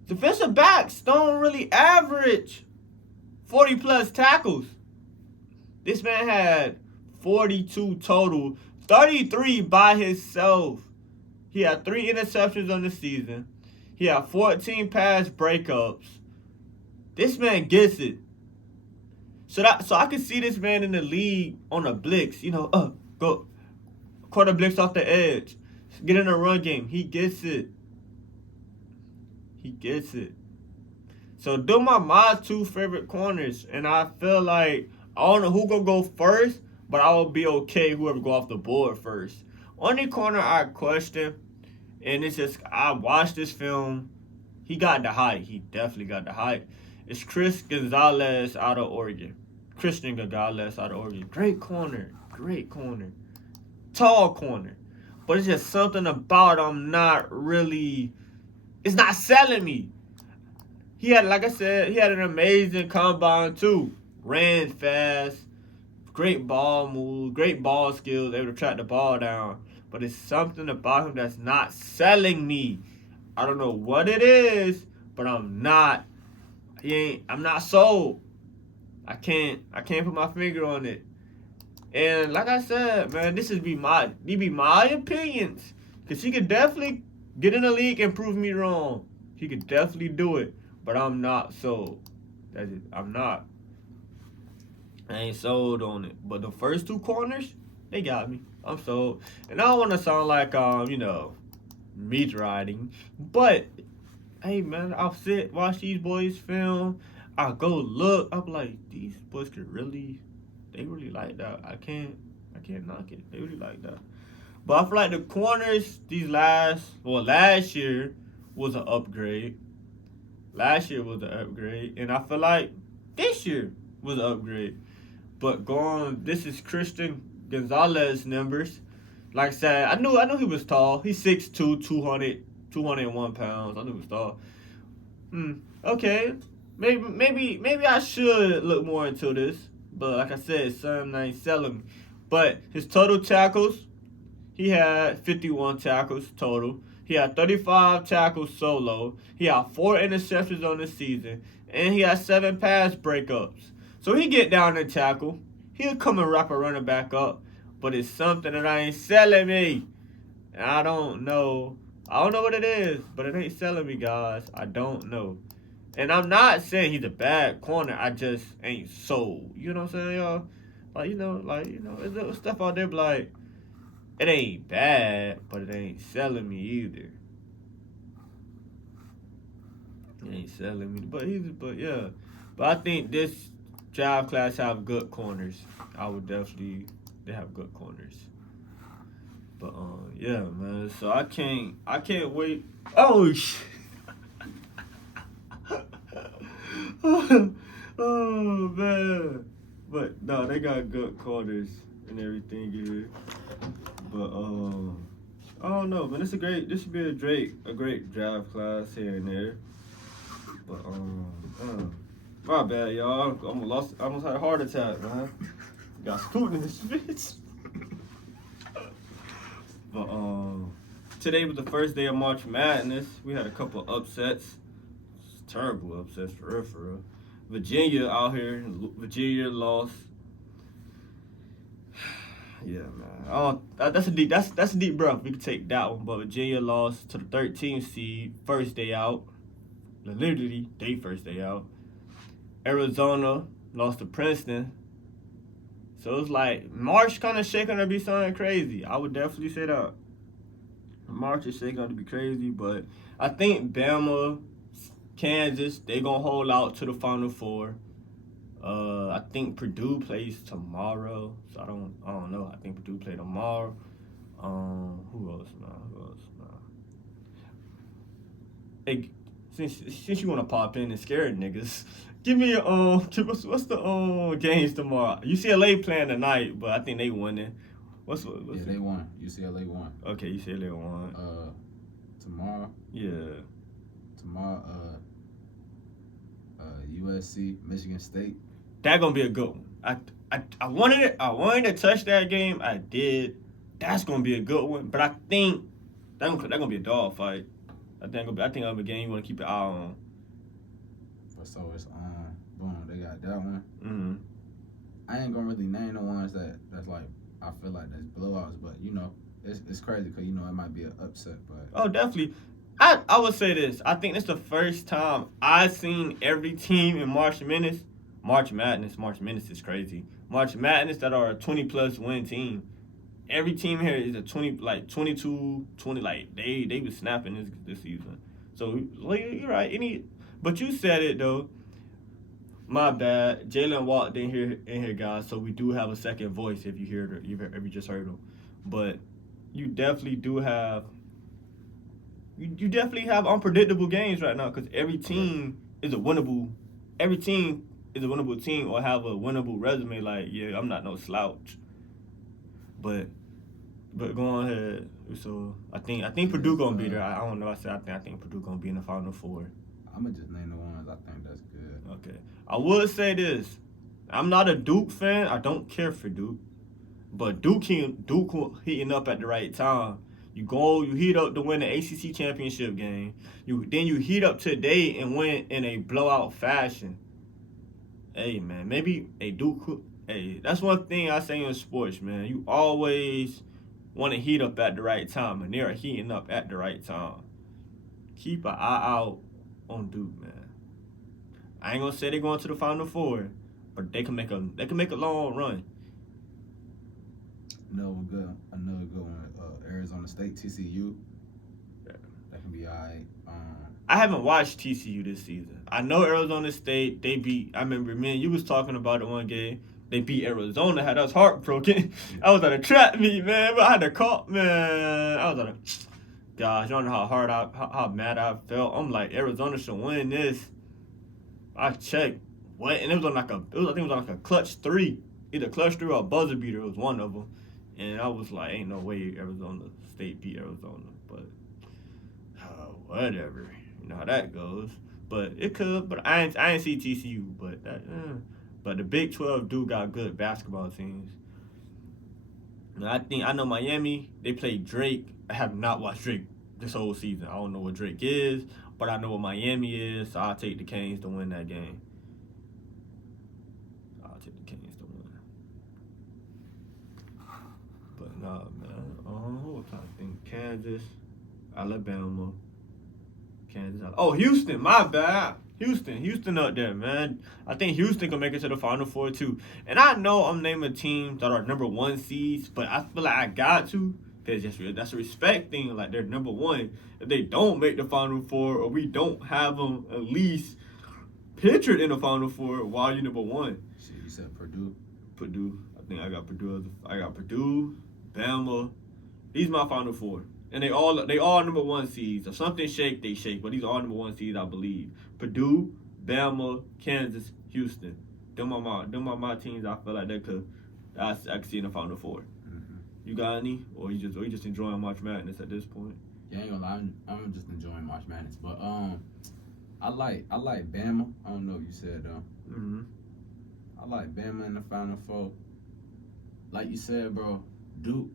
Defensive backs don't really average 40 plus tackles. This man had 42 total, 33 by himself. He had 3 interceptions on the season. He had 14 pass breakups. This man gets it. So I can see this man in the league on a blitz. Go quarter blitz off the edge. Get in a run game. He gets it. So they're my 2 favorite corners. And I feel like, I don't know who gonna go first, but I will be okay whoever go off the board first. Only corner I question, and it's just, I watched this film. He got the height. He definitely got the height. It's Christian Gonzalez out of Oregon. Great corner. Tall corner. But it's just something about him it's not selling me. He had, like I said, he had an amazing combine too. Ran fast, great ball moves, great ball skills, able to track the ball down. But it's something about him that's not selling me. I don't know what it is, but I'm not sold. I can't put my finger on it. And like I said, man, these be my opinions. Because he could definitely get in the league and prove me wrong. He could definitely do it. But I'm not sold. That's it. I'm not. I ain't sold on it. But the first 2 corners, they got me. I'm sold. And I don't want to sound like, meat riding. But, hey, man, I'll watch these boys film. I'll go look. I'm like, these boys they really like that. I can't knock it. They really like that. But I feel like the corners last year was an upgrade. And I feel like this year was an upgrade. But this is Christian Gonzalez numbers. Like I said, I knew he was tall. He's 6'2", 201 pounds. I knew he was tall. Okay. Maybe I should look more into this. But like I said, some ain't selling me. But his total tackles, he had 51 tackles total. He had 35 tackles solo. He had 4 interceptions on the season. And he had 7 pass breakups. So he get down and tackle. he'll come and wrap a running back up, but it's something that ain't selling me. And I don't know. I don't know what it is, but it ain't selling me, guys. I don't know. And I'm not saying he's a bad corner. I just ain't sold. You know what I'm saying, y'all? There's stuff out there, like, it ain't bad, but it ain't selling me either. It ain't selling me, but yeah. But I think this draft class have good corners. They have good corners. But yeah, man. So I can't wait. Oh shit. Oh man. But no, they got good corners and everything here. But I don't know, man. This should be a great draft class here and there. But my bad, y'all. I almost had a heart attack, man. Got Putin in this bitch. But today was the first day of March Madness. We had a couple upsets. Terrible upsets for real. Virginia out here. Virginia lost. Yeah, man. Oh, that's a deep breath. We can take that one. But Virginia lost to the 13th seed, first day out. Literally, their first day out. Arizona lost to Princeton. So it's like March kind of shaking to be something crazy. I would definitely say that. March is shaking to be crazy, but I think Bama, Kansas, they gonna hold out to the Final Four. I think Purdue plays tomorrow, so I don't know. I think Purdue play tomorrow. Who else, man? Hey, since you wanna pop in and scare niggas, give me what's the games tomorrow? UCLA playing tonight, but I think they winning. They won. UCLA won. Okay, UCLA won. Tomorrow. Yeah. Tomorrow, USC, Michigan State. That gonna be a good one. I wanted it. I wanted to touch that game. I did. That's gonna be a good one. But I think that's gonna be a dog fight. I think it'll be a game you want to keep an eye on. So it's boom. They got that one. Mm-hmm. I ain't gonna really name the ones that's like I feel like that's blowouts, but you know it's crazy because you know it might be an upset. But oh, definitely. I would say this. I think it's the first time I've seen every team in March Madness. March Madness is crazy. March Madness that are a 20+ win team. Every team here is a 22, 20. Like they was snapping this season. So you're right. But you said it though. My bad. Jalen walked in here, guys. So we do have a second voice if you just heard him. But you definitely do have. You definitely have unpredictable games right now because every team is a winnable. Every team is a winnable team or have a winnable resume. Like, yeah, I'm not no slouch. But go ahead. So I think Purdue gonna be there. I don't know. I think Purdue gonna be in the Final Four. I'm gonna just name the ones I think that's good. Okay. I would say this. I'm not a Duke fan. I don't care for Duke. But Duke heating up at the right time. You heat up to win the ACC championship game. Then you heat up today and win in a blowout fashion. Hey man, maybe a Duke. Hey, that's one thing I say in sports, man. You always want to heat up at the right time, and they are heating up at the right time. Keep an eye out on Duke, man. I ain't gonna say they're going to the Final Four, but they can make a long run. Another good one. Arizona State, TCU. Yeah. That can be alright. I haven't watched TCU this season. I know Arizona State. They beat. I remember, man, you was talking about it one game. They beat Arizona. Had us heartbroken. I was at a trap meet, man. But I had to call, man. I was at a. Gosh, you don't know how mad I felt. I'm like, Arizona should win this. I checked. What? And it was I think it was on like a clutch 3. Either clutch 3 or a buzzer beater. It was one of them. And I was like, ain't no way Arizona State beat Arizona. But whatever. You know how that goes. But it could. But I ain't see TCU. But the Big 12 do got good basketball teams. And I know Miami. They play Drake. I have not watched Drake this whole season. I don't know what Drake is, but I know what Miami is. So I'll take the Canes to win that game. Nah, man. What time I think? Kansas, Alabama, Kansas. Oh, Houston. My bad. Houston up there, man. I think Houston can make it to the Final Four too. And I know I'm naming teams that are number 1 seeds, but I feel like I got to because that's a respect thing. Like they're number 1. If they don't make the Final Four, or we don't have them at least pictured in the Final Four, while you're number 1. Shit, you said Purdue. Purdue. I think I got Purdue. Bama. These my Final Four. And they all number 1 seeds. If something shake, they shake. But these are all number 1 seeds, I believe. Purdue, Bama, Kansas, Houston. Them are my teams. I feel like I could see in the Final Four. Mm-hmm. You got any, or you just enjoying March Madness at this point? Yeah, I ain't gonna lie, I'm just enjoying March Madness. But I like Bama. I don't know what you said though. Mm-hmm. I like Bama in the Final Four. Like you said, bro, Duke.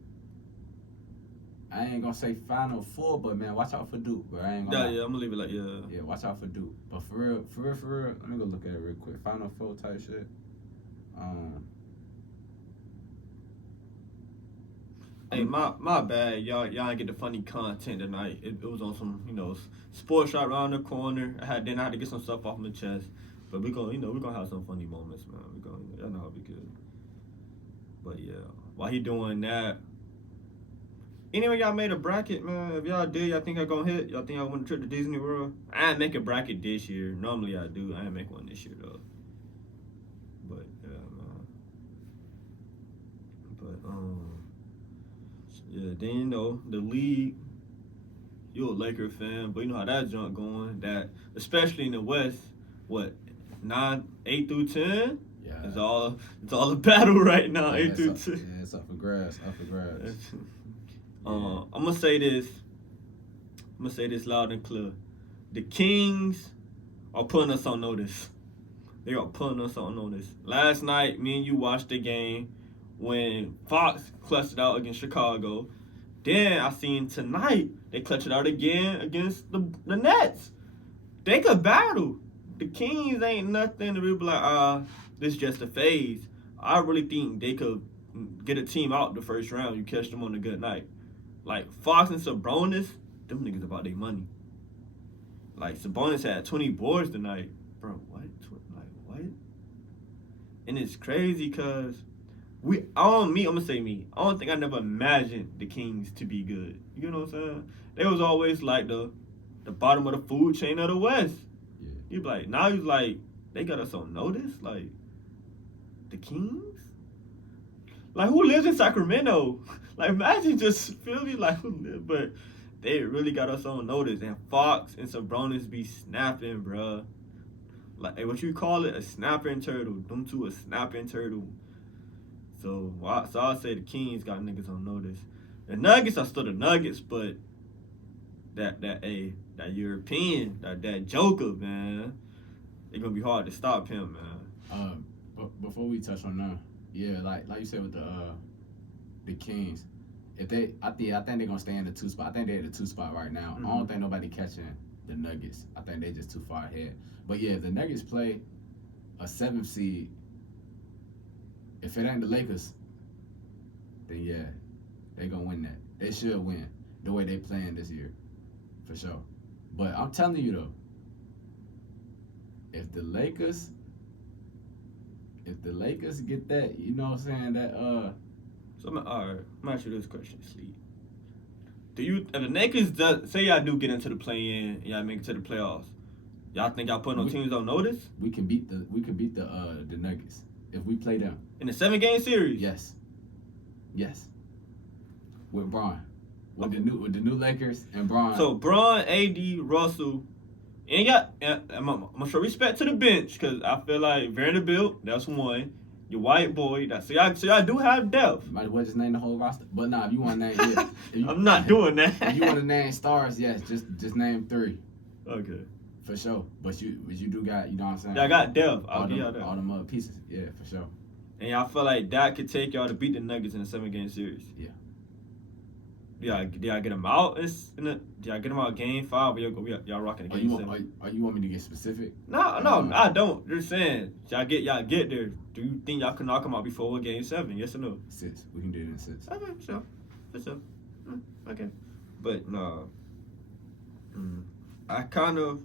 I ain't gonna say Final Four, but man, watch out for Duke, bro. I ain't gonna lie. Yeah, I'm gonna leave it like Yeah, watch out for Duke. But for real, let me go look at it real quick. Final Four type shit. Hey, my bad. Y'all ain't get the funny content tonight. It was on some, sports shot around the corner. I had to get some stuff off my chest. But we gonna have some funny moments, man. Y'all know how we good. But yeah, while he doing that, anyway, y'all made a bracket, man. If y'all did, y'all think y'all gonna hit? Y'all think y'all want a trip to Disney World? I ain't make a bracket this year. Normally I do. I ain't make one this year though. But yeah, man. But yeah. Then the league. You're a Laker fan, but you know how that junk going. That especially in the West, what 8 through 10? Yeah. It's all a battle right now. Yeah, 8 through 10. Yeah, it's up for grabs. I'm gonna say this loud and clear. The Kings are putting us on notice. They are putting us on notice. Last night, me and you watched the game when Fox clutched it out against Chicago. Then I seen tonight they clutch it out again against the Nets. They could battle. The Kings ain't nothing to really be like, this is just a phase. I really think they could get a team out the first round. You catch them on a good night. Like Fox and Sabonis, them niggas about their money. Like Sabonis had 20 boards tonight. Bro, what? What? And it's crazy because I'm gonna say me. I don't think I never imagined the Kings to be good. You know what I'm saying? They was always like the bottom of the food chain of the West. Yeah. You be like, now you like, they got us on notice? Like, the Kings? Like, who lives in Sacramento? Like, imagine just feel me like who live, but they really got us on notice. And Fox and Sabonis be snapping, bruh. Like, hey, what you call it? A snapping turtle. Them two a snapping turtle. So I'll say the Kings got niggas on notice. The Nuggets are still the Nuggets, but that European, that Joker, man, it's gonna be hard to stop him, man. But before we touch on that, yeah, like you said with the Kings, I think they're gonna stay in the 2 spot. I think they're at the 2 spot right now. Mm-hmm. I don't think nobody catching the Nuggets. I think they're just too far ahead. But yeah, if the Nuggets play a 7th seed, if it ain't the Lakers, then yeah, they gonna win that. They should win the way they playing this year, for sure. But I'm telling you though, if the Lakers get that, you know what I'm saying, that So I'm gonna ask you this question, Sleep. If the Lakers say y'all do get into the play-in and y'all make it to the playoffs, y'all think y'all putting teams on notice? We can beat the Nuggets if we play them in a 7-game series. Yes. With Bron, with the new Lakers and Bron. So Bron, AD, Russell, and I'm gonna show respect to the bench because I feel like Vanderbilt, that's one. Your white boy, so y'all do have depth. Might as well just name the whole roster. But nah, if you want to name, I'm not doing that. If you want to name stars, yes, just name 3. Okay. For sure. But you do got, you know what I'm saying? Y'all got depth. All them other pieces. Yeah, for sure. And y'all feel like that could take y'all to beat the Nuggets in a 7-game series. Yeah. Do y'all get them out? Do y'all get them out game 5 or y'all rocking a game 7? Are you want me to get specific? No, I don't. Just saying, y'all get there. Do you think y'all can knock them out before game 7? Yes or no? 6. We can do it in 6. Okay, sure. For sure. Okay. But no. I kind of,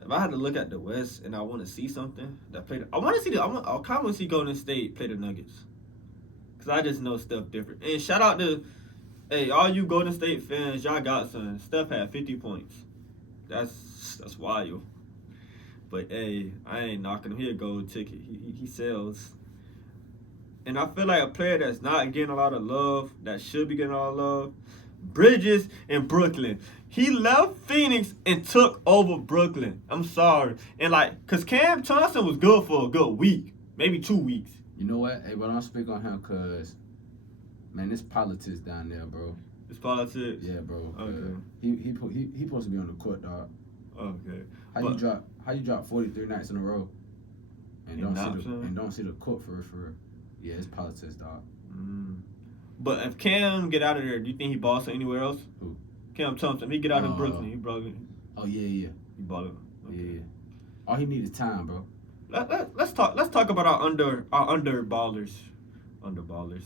if I had to look at the West and I want to see something that played, I want to see I kind of want to see Golden State play the Nuggets, cause I just know Steph different. And shout out to, hey, all you Golden State fans, y'all got some. Steph had 50 points. That's wild. But hey, I ain't knocking him. He a gold ticket. He sells. And I feel like a player that's not getting a lot of love, that should be getting a lot of love, Bridges in Brooklyn. He left Phoenix and took over Brooklyn. I'm sorry. And like, cause Cam Thompson was good for a good week, maybe 2 weeks. You know what? Hey, but I don't speak on him cause, man, it's politics down there, bro. It's politics. Yeah, bro. Okay. He supposed to be on the court, dog. Okay. How you drop 43 nights in a row and don't see the court for real? Yeah, it's politics, dog. But if Cam get out of there, do you think he balls anywhere else? Who? Cam Thompson. He get out of Brooklyn. He Brooklyn. Oh yeah. He balling. Okay. Yeah. All he needs is time, bro. Let's talk about our under ballers. Under ballers.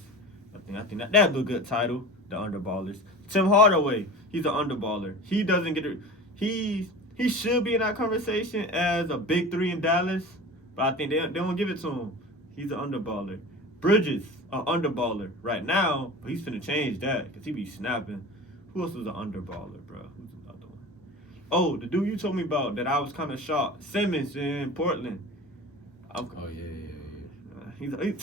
I think that'd be a good title. The under ballers. Tim Hardaway. He's an under baller. He doesn't get it. He should be in that conversation as a big three in Dallas, but I think they don't give it to him. He's an under baller. Bridges, an under baller right now, but he's finna change that because he be snapping. Who else is an under baller, bro? Who's another one? Oh, the dude you told me about that I was kind of shocked. Simmons in Portland. To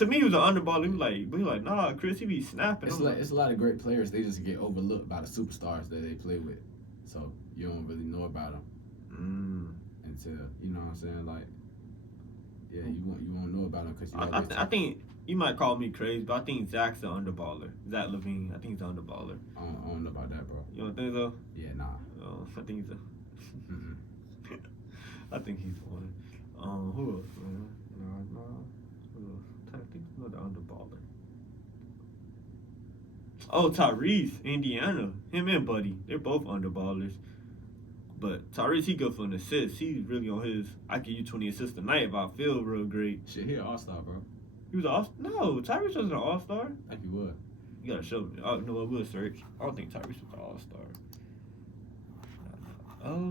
me, he was an under baller. He was like, nah, Chris, he be snapping. It's a lot of great players. They just get overlooked by the superstars that they play with, so you don't really know about them until you know what I'm saying. Like, yeah, you won't know about them because I think. You might call me crazy, but I think Zach's an underballer. Zach LaVine, I think he's an underballer. I don't know about that, bro. You don't think so? Yeah, nah. Oh, I think he's a. I think he's one. Who else, man? No. Who else? I think another underballer. Oh, Tyrese, Indiana. Him and Buddy, they're both underballers. But Tyrese, he good for an assist. He's really on his. I give you 20 assists a night if I feel real great. Shit, he an all-star, bro. He was an all-star? No, Tyrese wasn't an all-star. I think he was. You gotta show me. Oh, no, I will search. I don't think Tyrese was an all-star. Oh.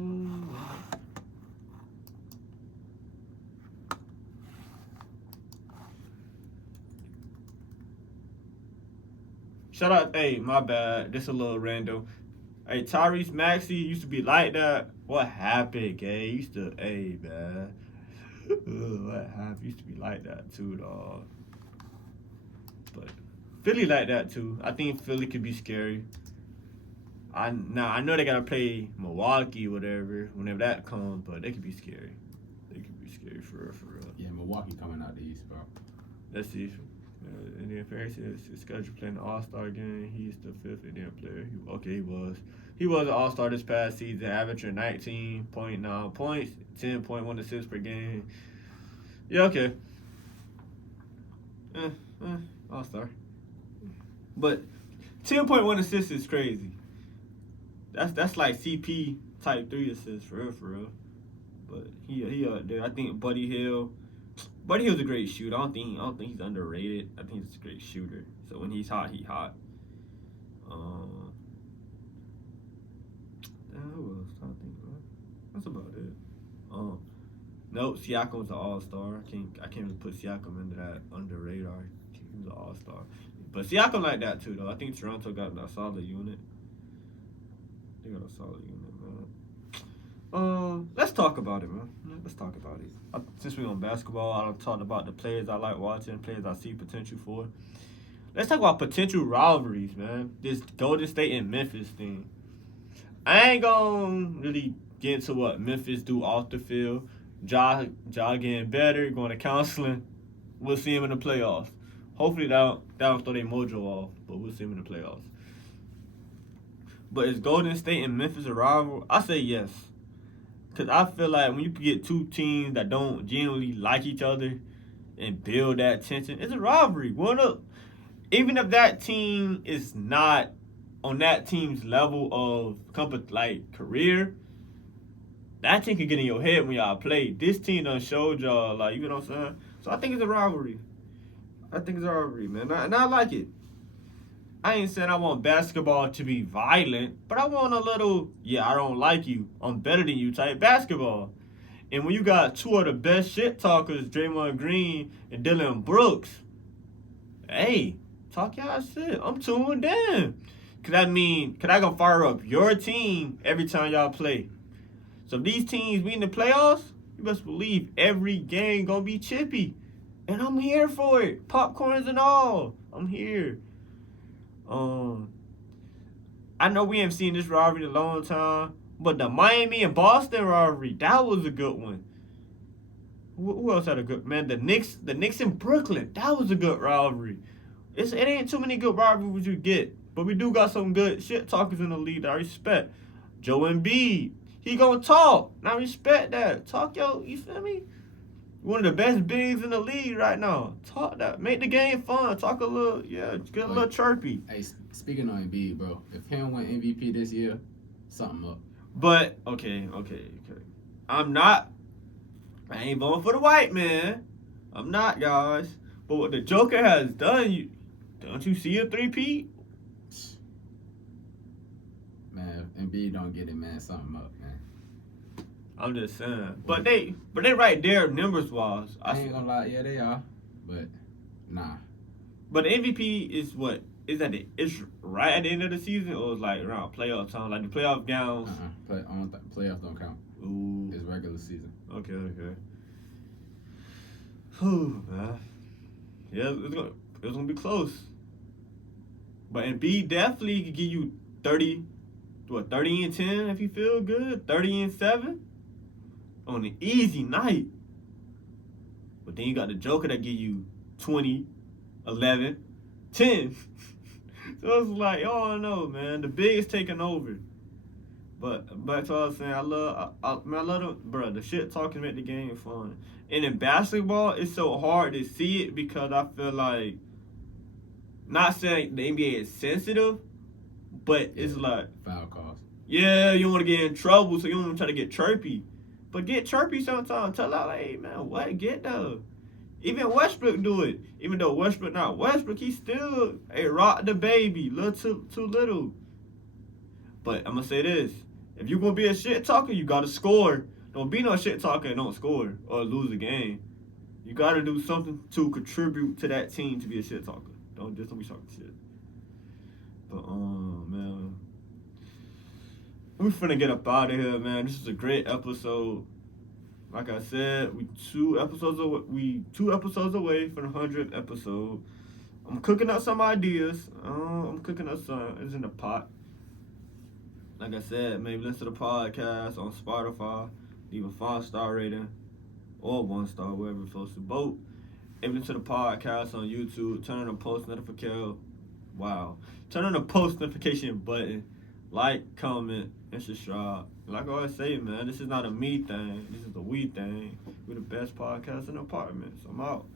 Shout out, hey, my bad. This a little random. Hey, Tyrese Maxey used to be like that. What happened, gay? Used to, hey, man. What happened? Used to be like that too, dog. But Philly like that too. I think Philly could be scary. I know they gotta play Milwaukee, whatever, whenever that comes, but they could be scary. They could be scary for real. Yeah, Milwaukee coming out the East, bro. Let's see. Indian Ferris is scheduled playing the All-Star game. He's the 5th Indian player. He was an All-Star this past season, averaging 19.9 points, 10.1 assists per game. Yeah, okay. All-Star. But 10.1 assists is crazy. That's like CP type 3 assists for real. But he up there. I think Buddy Hill's a great shooter. I don't think he's underrated. I think he's a great shooter. So when he's hot, he's hot. Who else? I think that's about it. Nope, Siakam's an all-star. I can't really put Siakam into that under radar. He was an all-star. But Siakam like that too, though. I think Toronto got a solid unit. They got a solid unit, man. Let's talk about it, man. Let's talk about it. Since we're on basketball, I talked about the players I like watching, players I see potential for. Let's talk about potential rivalries, man. This Golden State and Memphis thing. I ain't gonna really get into what Memphis do off the field. Ja getting better, going to counseling. We'll see him in the playoffs. Hopefully that'll throw their mojo off, but we'll see him in the playoffs. But is Golden State and Memphis a rival? I say yes. Because I feel like when you get two teams that don't genuinely like each other and build that tension, it's a rivalry. Even if that team is not on that team's level of career, that team can get in your head when y'all play. This team done showed y'all, you know what I'm saying? So I think it's a rivalry. I think it's a rivalry, man. And I like it. I ain't saying I want basketball to be violent, but I want a little, yeah, I don't like you, I'm better than you type basketball. And when you got two of the best shit talkers, Draymond Green and Dylan Brooks, hey, talk y'all shit. I'm tuned in. Cause I gonna fire up your team every time y'all play. So if these teams meet in the playoffs, you best believe every game gonna be chippy. And I'm here for it. Popcorns and all. I'm here. I know we haven't seen this rivalry in a long time, but the Miami and Boston rivalry, that was a good one. Who else had a good man? The Knicks in Brooklyn, that was a good rivalry. It ain't too many good rivalries you get, but we do got some good shit talkers in the league that I respect. Joe Embiid, he gonna talk. And I respect that. Talk you feel me? One of the best bigs in the league right now. Talk that. Make the game fun. Talk a little, yeah, get a little chirpy. Hey, speaking on Embiid, bro, if him win MVP this year, something up. But, okay. I ain't voting for the white man. I'm not, guys. But what the Joker has done, don't you see a three-peat? Man, if Embiid don't get it, man, something up, man. I'm just saying. But they right there numbers-wise. I ain't gonna lie, yeah, they are. But, nah. But the MVP is what? It's right at the end of the season, or it's like around playoff time? Like the playoff gowns? Playoffs don't count. Ooh. It's regular season. Okay. Whew, man. Yeah, it's gonna be close. But Embiid definitely could give you 30 and 10 if you feel good, 30 and 7 on an easy night. But then you got the Joker that give you 20, 11, 10. So it's like, oh no, man, the big is taking over. But back to what I was saying, I love them, bro. The shit talking make the game fun. And in basketball, it's so hard to see it because I feel like, not saying the NBA is sensitive, but it's like foul calls. Yeah, you don't want to get in trouble, so you don't want to try to get chirpy. But get chirpy sometimes. Tell out, like, hey man, what? Get though. Even Westbrook do it. Even though Westbrook not Westbrook, he still rock the baby, too little. But I'm gonna say this: if you gonna be a shit talker, you gotta score. Don't be no shit talker and don't score or lose a game. You gotta do something to contribute to that team to be a shit talker. Don't be talking shit. But man, we finna get up out of here, man. This is a great episode. Like I said, we two episodes away from the 100th episode. I'm cooking up some ideas. It's in the pot. Like I said, maybe listen to the podcast on Spotify. Leave a 5-star rating or 1-star, wherever it floats your boat. Maybe listen to the podcast on YouTube. Turn on the post notification. Wow. Turn on the post notification button. Like, comment, and subscribe. Like I always say, man, this is not a me thing. This is a we thing. We're the best podcast in the apartment. So I'm out.